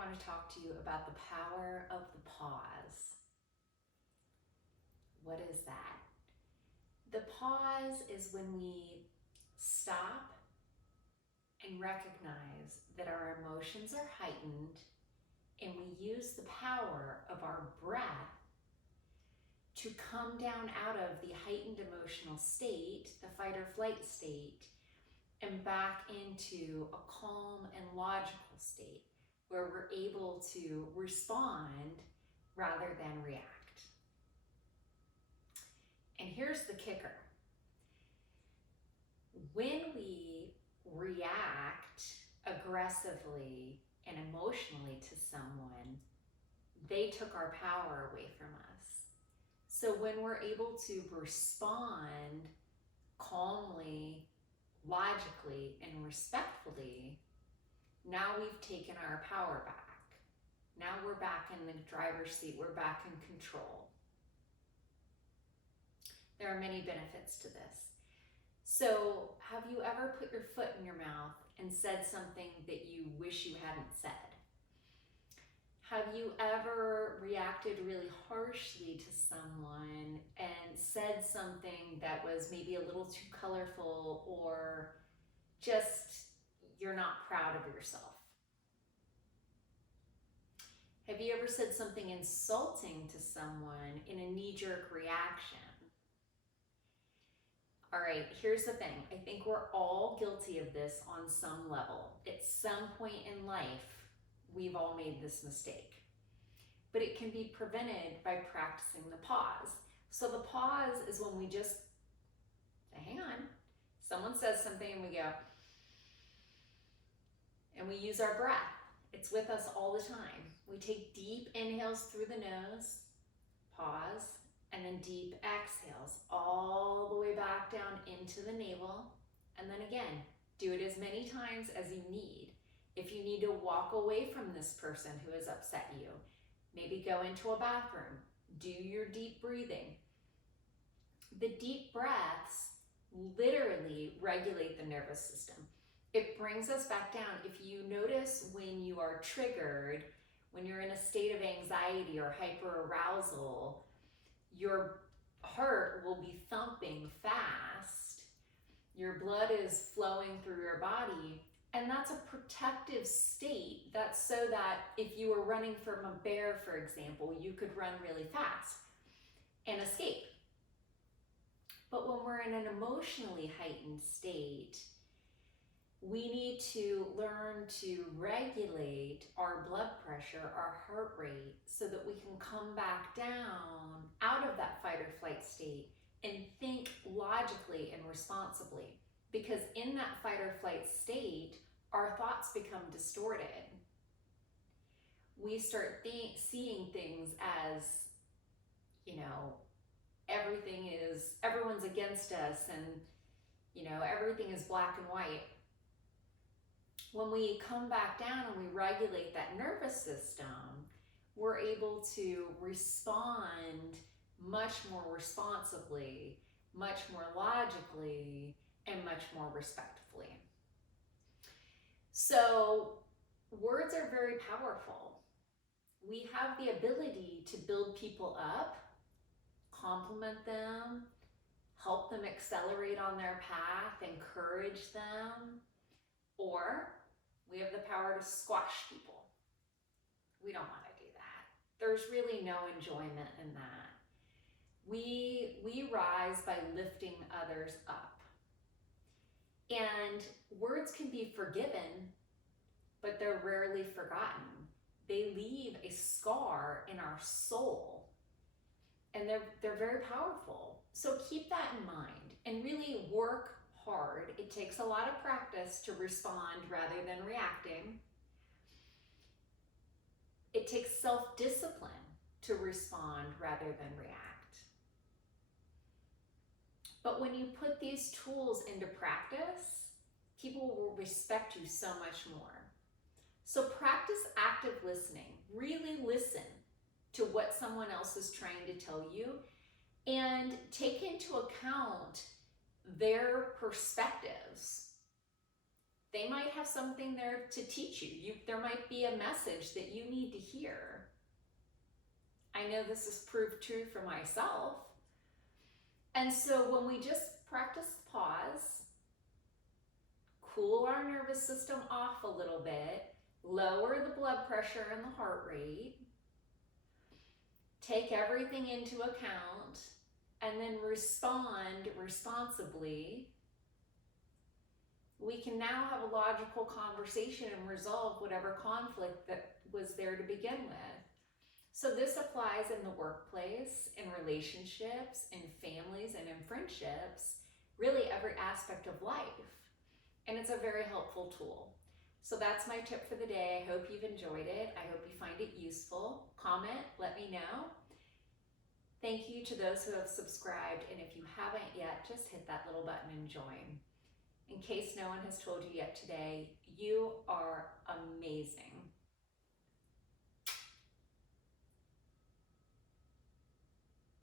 want to talk to you about the power of the pause. What is that? The pause is when we stop and recognize that our emotions are heightened, and we use the power of our breath to come down out of the heightened emotional state, the fight or flight state, and back into a calm and logical state where we're able to respond rather than react. And here's the kicker. When we react aggressively and emotionally to someone, they took our power away from us. So when we're able to respond calmly, logically, and respectfully, now we've taken our power back. Now we're back in the driver's seat. We're back in control. There are many benefits to this. So, have you ever put your foot in your mouth and said something that you wish you hadn't said? Have you ever reacted really harshly to someone and said something that was maybe a little too colorful, or just you're not proud of yourself? Have you ever said something insulting to someone in a knee-jerk reaction? All right, here's the thing. I think we're all guilty of this on some level. At some point in life, we've all made this mistake. But it can be prevented by practicing the pause. So the pause is when we just say, hang on. Someone says something and we go, and we use our breath. It's with us all the time. We take deep inhales through the nose, pause, and then deep exhales all the way back down into the navel. And then again, do it as many times as you need. If you need to walk away from this person who has upset you, maybe go into a bathroom, do your deep breathing. The deep breaths literally regulate the nervous system. It brings us back down. If you notice when you are triggered, when you're in a state of anxiety or hyperarousal, your heart will be thumping fast, your blood is flowing through your body, and that's a protective state. That's so that if you were running from a bear, for example, you could run really fast and escape. But when we're in an emotionally heightened state, we need to learn to regulate our blood pressure, our heart rate, so that we can come back down out of that fight or flight state and think logically and responsibly. Because in that fight or flight state, our thoughts become distorted. We start seeing things as, everyone's against us, and, everything is black and white. When we come back down and we regulate that nervous system, we're able to respond much more responsibly, much more logically, and much more respectfully. So words are very powerful. We have the ability to build people up, compliment them, help them accelerate on their path, encourage them, or we have the power to squash people. We don't want to do that. There's really no enjoyment in that. We rise by lifting others up. And words can be forgiven, but they're rarely forgotten. They leave a scar in our soul, and they're very powerful. So keep that in mind and really work hard. It takes a lot of practice to respond rather than reacting. It takes self-discipline to respond rather than react. But when you put these tools into practice, people will respect you so much more. So practice active listening. Really listen to what someone else is trying to tell you, and take into account their perspectives. They might have something there to teach you. There might be a message that you need to hear. I know this has proved true for myself. And so when we just practice pause, cool our nervous system off a little bit, lower the blood pressure and the heart rate, take everything into account, and then respond responsibly, we can now have a logical conversation and resolve whatever conflict that was there to begin with. So this applies in the workplace, in relationships, in families, and in friendships, really every aspect of life. And it's a very helpful tool. So that's my tip for the day. I hope you've enjoyed it. I hope you find it useful. Comment, let me know. Thank you to those who have subscribed. And if you haven't yet, just hit that little button and join. In case no one has told you yet today, you are amazing.